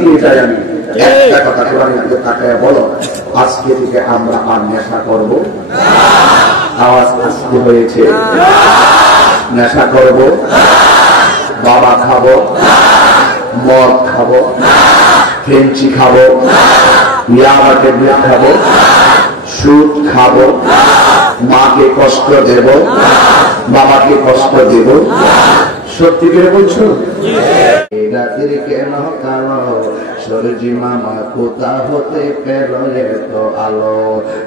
দিয়ে যাই আমি একটা কথা কোরআনের দিকে তাকায় বলো, আজকে থেকে আমরা আর নেশা করব? আওয়াজ আজকে হয়েছে, নেশা করব, বাবা খাবো, মদ খাবো, ফ্রেঞ্চি খাবো, ইয়াবাকে দুধ খাবো, সুদ খাবো, মাকে কষ্ট দেব, বাবাকে কষ্ট দেব। সত্যি করে বলছো? রাতের কেন কালো সরজি মামা কোথা হতে পেল এত আলো,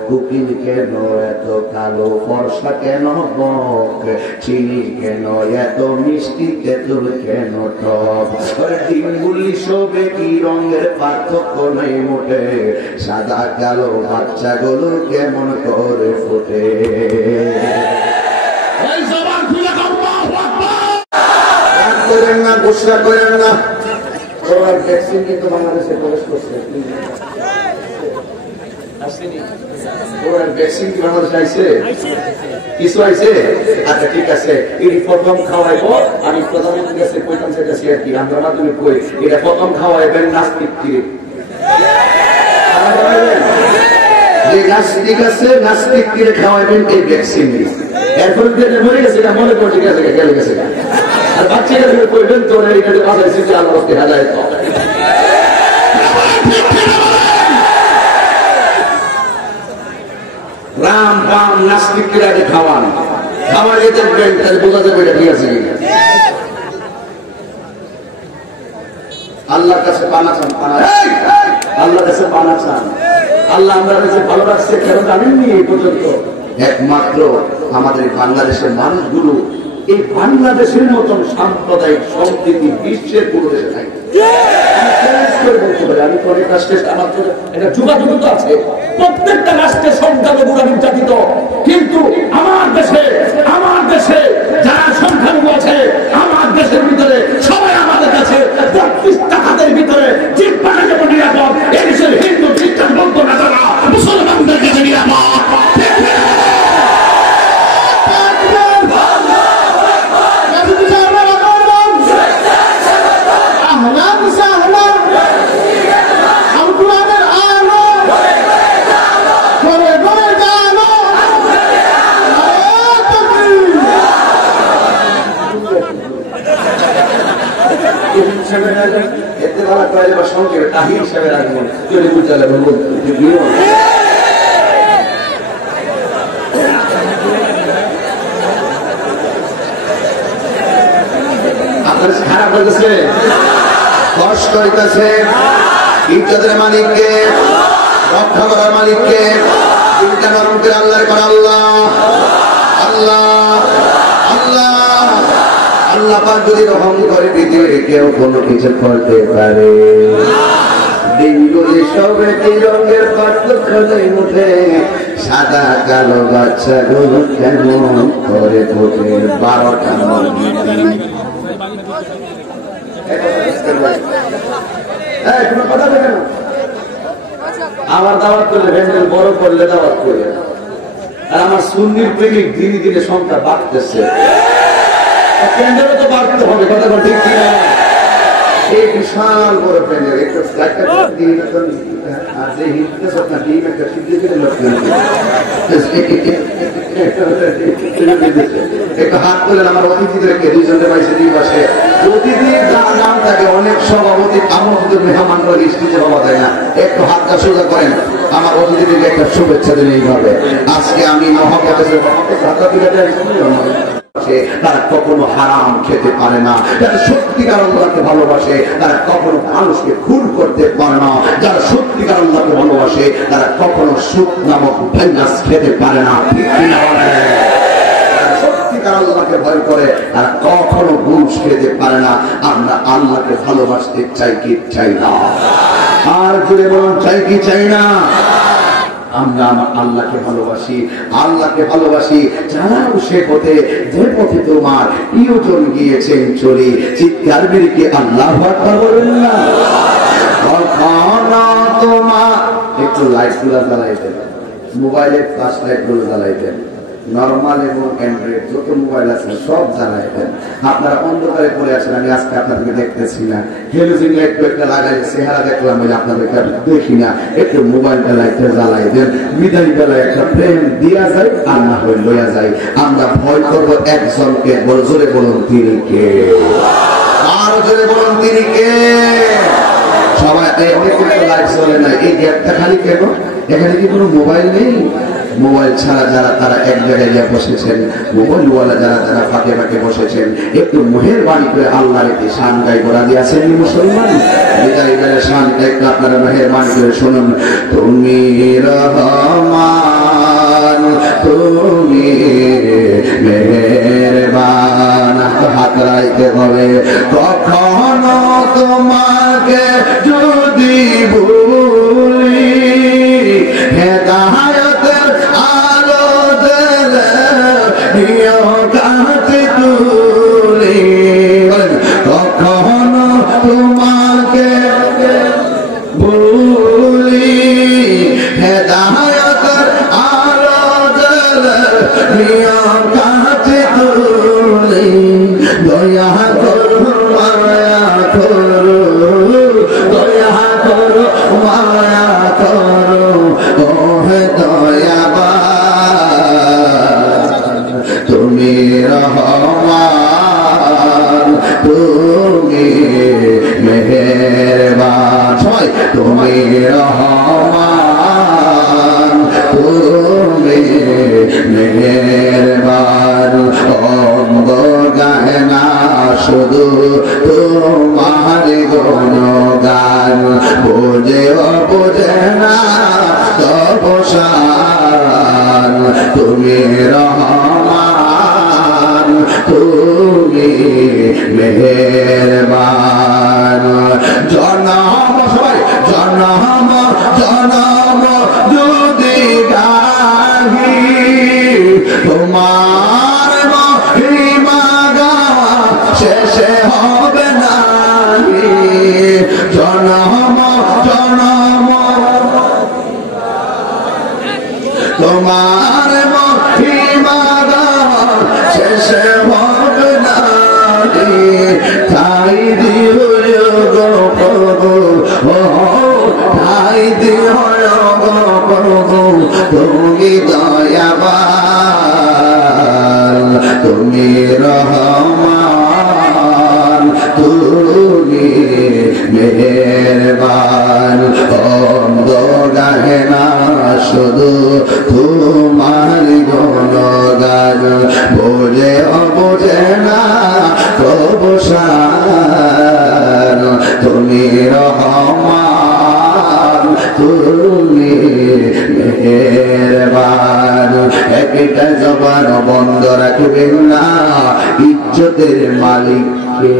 কুকিল কেন এত কালো, ফর্সা কেন বক, চিনি কেন এত মিষ্টি, তেঁতুল কেন টক, ডিমগুলি সবে কি রঙের পার্থক্য নেই মোটে, সাদা কালো বাচ্চাগুলো কেমন করে ফোটে। করেন না, গোসা করেন না। করোনার ভ্যাকসিন কিন্তু বাংলাদেশে প্রবেশ করছে। করোনার ভ্যাকসিন কি বাংলাদেশে আইছে? কিছু আইছে? আচ্ছা ঠিক আছে, এটি প্রথম খাওয়াইব। আমি প্রধানমন্ত্রীর কাছে কইতাম চাইতেছি আর কি, আমরা মাধ্যমে কই এটা প্রথম খাওয়াইবেন নাস্তিক তীরে। যে নাস্তিক আছে নাস্তিক তীরে খাওয়াইবেন এই ভ্যাকসিন। এরপর মরে গেছে না, মনে করে ঠিক আছে, গেলে গেছে না। আর বাচ্চারা কইবেন তোর এইটা বাজাইছে যে আল্লাহ রাস্তায় হাজায় তো রাম বাম নাস্তিকরা খাওয়ান, খাওয়াইলে দেখবেন তাহলে বোঝা যাবে এটা ঠিক আছে কিনা। আল্লাহর কাছে পানা চান, পানা, আল্লাহর কাছে পানা চান। আল্লাহ আমরা কাছে ভালো রাখছে কেন জানেননি? এই পর্যন্ত একমাত্র আমাদের বাংলাদেশের মানুষগুলো এই বাংলাদেশের মতন সাম্প্রদায়িক সম্প্রীতি বিশ্বের কোনো দেশে নাই। আমি তো অনেক রাষ্ট্রে আমার তো এটা যোগাযোগ তো আছে, প্রত্যেকটা রাষ্ট্রের সংখ্যালঘুরা নির্যাতিত, কিন্তু আমার দেশে যারা সংখ্যালঘু আছে আমার দেশের ভিতরে সবাই আমাদের কাছে 32টা হাতের ভিতরে জিপ পাঠা যেমন নিরাপদ, এই দেশের হিন্দু খ্রিস্টান বলতো না তারা মুসলমানদের কাছে নিরাপদ। এতে বলা কয়েলে বা সংক্ষেপে তাহির হিসাবে রাখবেন তৈরি বুঝতে হবে। আপনার খারাপ হইতেছে, কষ্ট হইতেছে, ইজ্জতের মালিককে, রক্ষা করার মালিককে চিন্তা করুন করে আল্লাহর করা। আল্লাহ আল্লাহ আল্লাহ আল্লাহ পাক যদি রহম করে পৃথিবীতে কেউ কোনো কিছু করতে পারে। দিনগুলি সব একই রঙের পার্থক্য নেই মুঠে, সাদা কালো বাচ্চাগুলো কেমন করে ফোটে। 12টা কোনো কথা বলে না, আমার দাওয়াত করলে ভ্যান্ডেল বড় করলে দাওয়াত করলে। আর আমার সুন্নির প্রেমিক দিনে দিনে সংখ্যা বাড়তেছে, প্যান্ডেলও তো বাড়তে হবে, কথা বল ঠিক কিনা? এই বিশাল বড় প্যান্ডেল একটু একটু হাত তোলেন আমার অতিথিদেরকে, দুইজনে পাইছে দুই পাশে। অতিথির যার নাম থাকে অনেক সভাপতি আমন্ত্রিত মেহমান স্টেজে পাওয়া যায় না, একটু হাতটা সোজা করেন আমার অতিথিদেরকে একটা শুভেচ্ছা দিন। এইভাবে আজকে আমি মহব্বতের তারা কখনো হারাম খেতে পারে না, যারা সত্যিকার আল্লাহকে ভালোবাসে তারা কখনো মানুষকে খুন করতে পারে না, যারা সত্যিকার আল্লাহকে ভালোবাসে তারা কখনো সুদ নামক ভাইরাস খেতে পারে না। সত্যিকার আল্লাহকে ভয় করে তারা কখনো ঘুষ খেতে পারে না। আমরা আল্লাহকে ভালোবাসতে চাই কি চাই না? আর জুড়ে বলুন চাই কি চাই না? আমরা আমার আল্লাহকে ভালোবাসি, আল্লাহকে ভালোবাসি। চালাও সে পথে যে পথে তোমার প্রিয়জন গিয়েছেন চলি। চিৎকার মেরে আল্লাহু আকবার বলেন না? তোমার একটু লাইট গুলা জ্বালাই দেন, মোবাইলের ফ্ল্যাশ লাইট গুলো জ্বালাই দেন। নরমাল এবং অ্যান্ড্রয়েড যত মোবাইল আছে সব জ্বালাই দেন। আপনারা অন্ধকারে পড়ে আছেন, আমি আজকে আপনাদেরকে দেখতেছি না, হেলোজিন লাইট একটা লাগাই চেহারা দেখলাম, ওই আপনাদেরকে দেখি না, একটু মোবাইলটা লাইটটা জ্বালাই দেন। বিদায় বেলায় একটা প্রেম দিয়া যায়, আর না হয়ে লইয়া যায়। আমরা ভয় করবো একজনকে, জোরে বলুন তিনি কে, আরো জোরে বলুন তিনি কে। সবাই অনেক লাইট চলে না, এই গ্যাপটা খালি কেন? এখানে কি কোনো মোবাইল নেই? মোবাইল ছাড়া যারা তারা এক জায়গায় গিয়ে বসেছেন, মোবাইলওয়ালা যারা তারা ফাঁকে ফাঁকে বসেছেন, একটু মেহেরবানি করে আল্লাহর একটি শান গাইব, রাজি আছেন মুসলমান? বিদায় বেলা শানটা একটু আপনারা মেহেরবানি করে শুনুন। তুমি রহমান, তুমি মেহেরবান, হাত রাইতে হবে। কখনো তোমাকে যদি ভুলি, হেদায়েতের আলো দিলে নিও কাছে তুলি। কখনো তোমাকে ভুলি, হেদায়েতের আলো দিলে নিও কাছে তুলি। দয়া করো মায়া করো, দয়া করো মায়া করো, ও হে দয়াবান তুমি রহমান, তুমি মেহেরবান। সবাই তুমি রহমান, তুমি মেহেরবান। অঙ্গ গায় না শুধু তোমার গুণগান, বোঝেও বোঝে না তবসান। তুমি রহমান, তুমি মেহেরবান। জনম সবাই জনম জনম যদি গাহি, তোমার মহিমা গাওয়া শেষে হবে না। জনম জনম তোমার মহিমা গাওয়া শেষে হবে না। তাই দিও গো প্রভু, ও তাই দিও গো প্রভু, তুমি দয়াবান, তুমি রহমান, তুমি মেহেরবান। অন্ধ গাহে না শুধু তোমার গুণগান, বোঝে অবোঝে না তবসান। তুমি রহমান, তুমি মেহেরবান। একটা জবান বন্ধ রাখবেন না, ইজ্জতের মালিককে।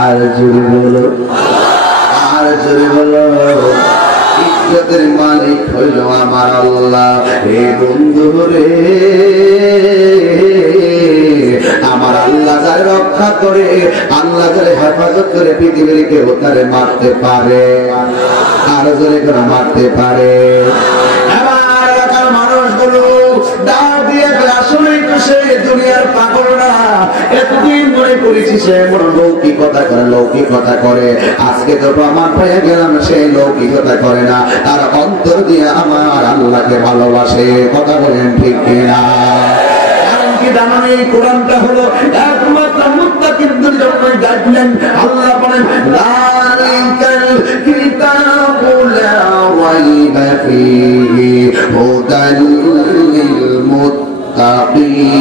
আর জোরে বলো, আর জোরে বলো। ইজ্জতের মালিক হইল আমার আল্লাহ। হে বন্ধু রে, আমার আল্লাহ যারে রক্ষা করে, আল্লাহ যারে হেফাজত করে, পৃথিবীর কেউ তারে মারতে পারে, আর জোরে করে মারতে পারে। এবার এলাকার মানুষগুলো ডাক দিয়ে আসলেই তো সে দুনিয়ার পাগল না। এতদিন মনে করেছি সে মনে লৌকিকতা করে, লৌকিকতা করে। আজকে তো প্রমাণ পেয়ে গেলাম সে লৌকিকতা করে না, তার অন্তর দিয়ে আমার আল্লাহকে ভালোবাসে। কথা বলেন ঠিক কিনা? এই কোরআনটা হলো একমাত্র মুত্তাকিনদের জন্য গাইডলাইন। আল্লাহ বলেন যালিকাল কিতাবু লা রাইবা ফীহি হুদাল লিল মুত্তাকিন।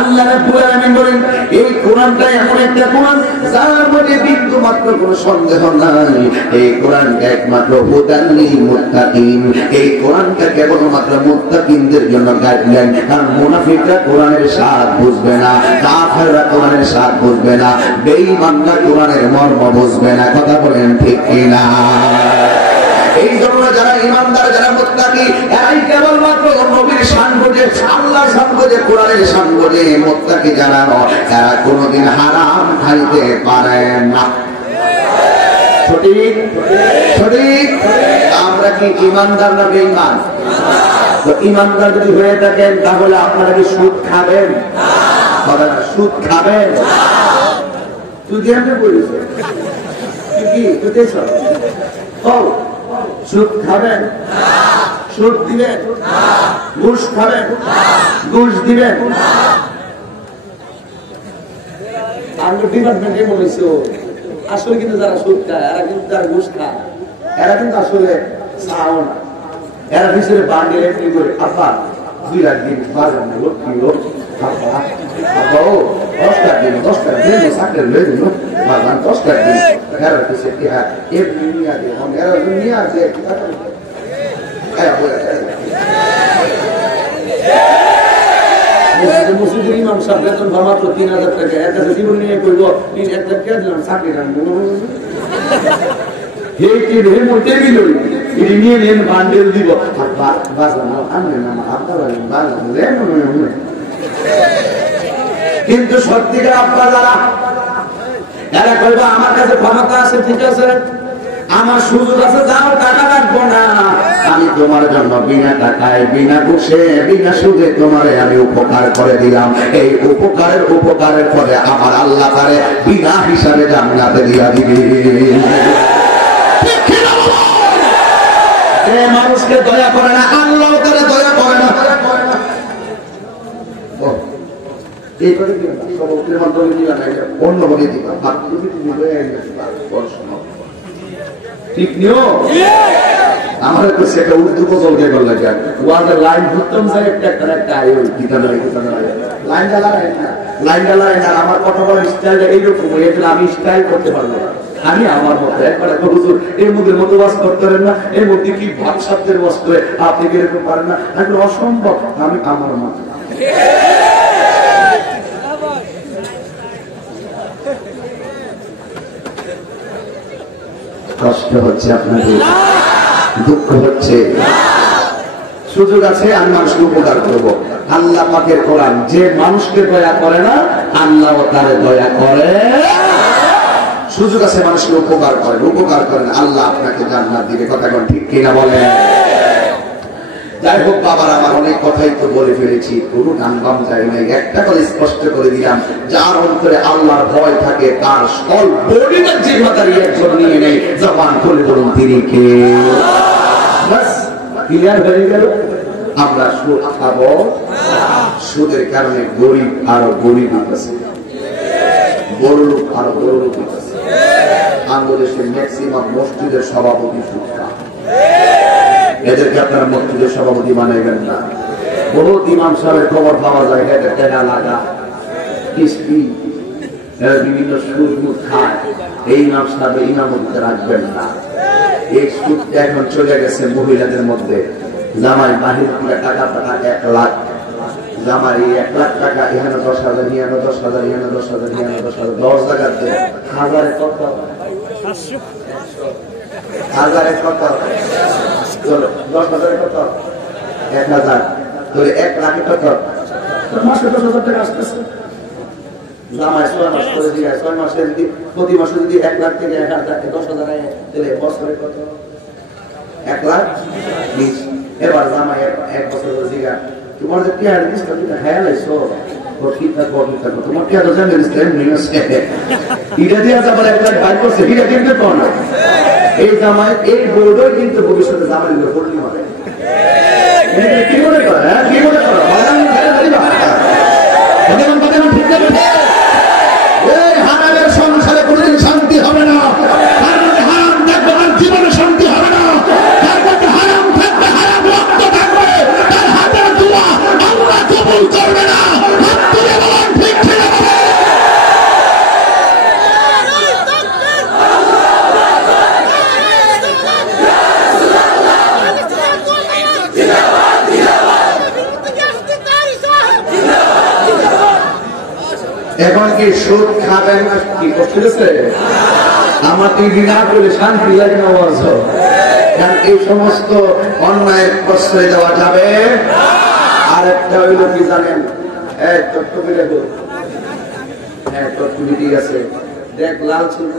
আল্লাহ রাব্বুল আলামিন বলেন এই কোরআনটা এমন একটা কোরআন যার মধ্যে বিন্দু মাত্র কোনো সন্দেহ নাই। এই কোরআনটা একমাত্র হুদাল লিল মুত্তাকিন। এই কোরআনটা কেবলমাত্র মুত্তাকিনদের জন্য গাইডলাইন। কারণ মুনাফিকরা কোরআনের স্বাদ বুঝবে না, কাফেররা কোরআনের স্বাদ বুঝবে না, বেঈমানরা কোরআনের মর্ম বুঝবে না। কথা বলেন ঠিক কিনা? এই জন্য যারা ইমানদার, যারা মুত্তাকি, এরাই কেবলমাত্র নবীর শান বোঝে, আল্লাহর শান বোঝে, কোরআনের শান বোঝে। মুত্তাকি যারা, তারা কোনোদিন হারাম খাইতে পারে না। সঠিক সঠিক। আমরা কি ইমানদার না বেঈমান? তো ইমানদার যদি হয়ে থাকেন তাহলে আপনারা কি সুদ খাবেন? সুদ খাবেন? তুই আমি বলেছি কি সুদ খাবেন? সুদ দিবেন? ঘুষ খাবেন? ঘুষ দিবেন? আমি ডিপার্টমেন্টে বলেছি আসলে কিন্তু যারা সুদ খায় এরা কিন্তু যারা ঘুষ খায় এরা কিন্তু আসলে চাও না। এরা পিছনে বান্ডিল এমনি করে আব্বা 2 লাখ দিন বাজার না লক্ষ্মী লোক আব্বা আব্বা ও 10 লাখ দিন 10 লাখ দিন সাথে লয়ে দিন বাজার 10 লাখ দিন এরা পিছনে কি হয় এমনি নিয়ে দিয়ে এরা দুনিয়া যে মুসলিম ইমাম সাহেব বেতন মাত্র 3000 টাকা এর কাছে জীবন নিয়ে কইব 1 লাখ টাকা দিলাম চাকরি রাখবো হে কি রে মোটে দিল ইনি নিয়ে নেন বান্ডেল দিব বাজানো আমি না আপনারা বাজানো রে কিন্তু সত্যিকার আব্বা যারা এরা কইবা আমার কাছে ক্ষমতা আছে ঠিক আছে আমার সুযোগ আছে যাও টাকা রাখবো না আমি তোমার জন্য বিনা টাকায় বিনা ঘুষে বিনা সুদে তোমারে আমি উপকার করে দিলাম এই উপকারের পরে আমার আল্লাহ তারে বিনা হিসাবে জান্নাতে দিয়া দিবে। মানুষকে দয়া করে না আল্লাহ তারে দয়া করে না। অন্যভাবে দিবা ঠিক নিও আমার তো সেটা উর্দু বদল কে বল লাগে ওয়াদের লাইন ভুতম যায় একটা একটা আয়ো গীতা নয় লাইন ডালা না আমার কথা বলার স্টাইল এইরকম এটা আমি স্টাইল করতে পারবো না আমি আমার মতো একবার একটা হুজুর এর মধ্যে মতো বাস করতে পারেন না এর মধ্যে কি ভাব শব্দের বাস করে আপনি কি এরকম পারেন না একদম অসম্ভব আমি আমার মতো কষ্ট হচ্ছে আপনাদের দুঃখ হচ্ছে সুযোগ আছে আমি মানুষকে উপকার করবো আল্লাহ পাকের কোরআন যে মানুষকে দয়া করে না আল্লাহ তারে দয়া করে সুযোগ আছে মানুষকে উপকার করেন আল্লাহ আপনাকে জান্নাত দিবে কথা কোন ঠিক কিনা বলেন যাই হোক বাবার আমার অনেক কথাই তো বলে ফেলেছি কোনো গান যায় নাই একটা করে স্পষ্ট করে দিলাম যার অন্তরে আল্লাহর ভয় থাকে তার সকল বডিটা জিহ্বাদারি একজন নিয়ে নেই জবান খুলে বলুন তিনি কে বাস ক্লিয়ার হয়ে গেল আমরা সুদ খাবো সুদের কারণে গরিব আরো গরিব হইতেছে বড় লোক আরো বড় লোক হইতেছে বাংলাদেশের ম্যাক্সিমাম মসজিদের সভাপতি সুদ খায় এদেরকে আপনারা মসজিদের সভাপতি মানাইবেন না বহুত ইমাম সাহেবের খবর পাওয়া যায় এদের টেনা লাগা কিস্তি এরা বিভিন্ন সুদ মুদ খায় এই ইমাম সাহেব ইমামতিতে রাখবেন না এই সুদ এখন চলে গেছে মহিলাদের মধ্যে জামাই বাহির থেকে টাকা 1 লাখ জামাই 1 লাখ টাকা এখানে 10,000 নিয়ানো 10,000 নিয়ানো 10,000 নিয়ানো 10,000 10 জায়গাতে হাজারে কত 1000 কত 10,000 কত 1,000 তোর 1 লাখ কত মাসে 10,000 টাকা আসতেছে জামাই 6 মাস করে দিয়ে 6 মাসে যদি প্রতি মাসে যদি 1 লাখ থেকে 10,000 আয় তাহলে বছরে কত 1 লাখ 20 এবার জামাই 1 বছর করে দিয়ে তোমার যে টিয়ার দিছটা তুমি হায়ালাইছো ও ঠিক থাকো তোমার টিয়ার জানেন ইসলাম নিয়ে আসে এটা দিয়ে আবার 1 লাখ বাইর করছে এটা কিন্তু কোন না এই জামাই এই বোর্ডও কিন্তু ভবিষ্যতে জামাই গুলো পড়লি হবে কি মনে করে কি মনে করো বাগান ছেড়ে দিবা বাগান বাগান ঠিক যাবে এই হারামের সংসারে কোনদিন শান্তি হবে না হারাম দেখবে আর জীবনে শান্তি হবে না তার মধ্যে হারাম থাকবে হারাম রক্ত থাকবে তার হাতের দোয়া আল্লাহ কবুল করবে না হাত তুলে বলেন ঠিক ঠিক এখন কি সুদ খাবেন না কি করতেছে আমাকে বিনা করে শান্তি লাগে না কারণ এই সমস্ত অন্যায় প্রশ্রয় দেওয়া যাবে আর একটা হইল কি জানেন তথ্য মিলে আছে দেখ লাল চুল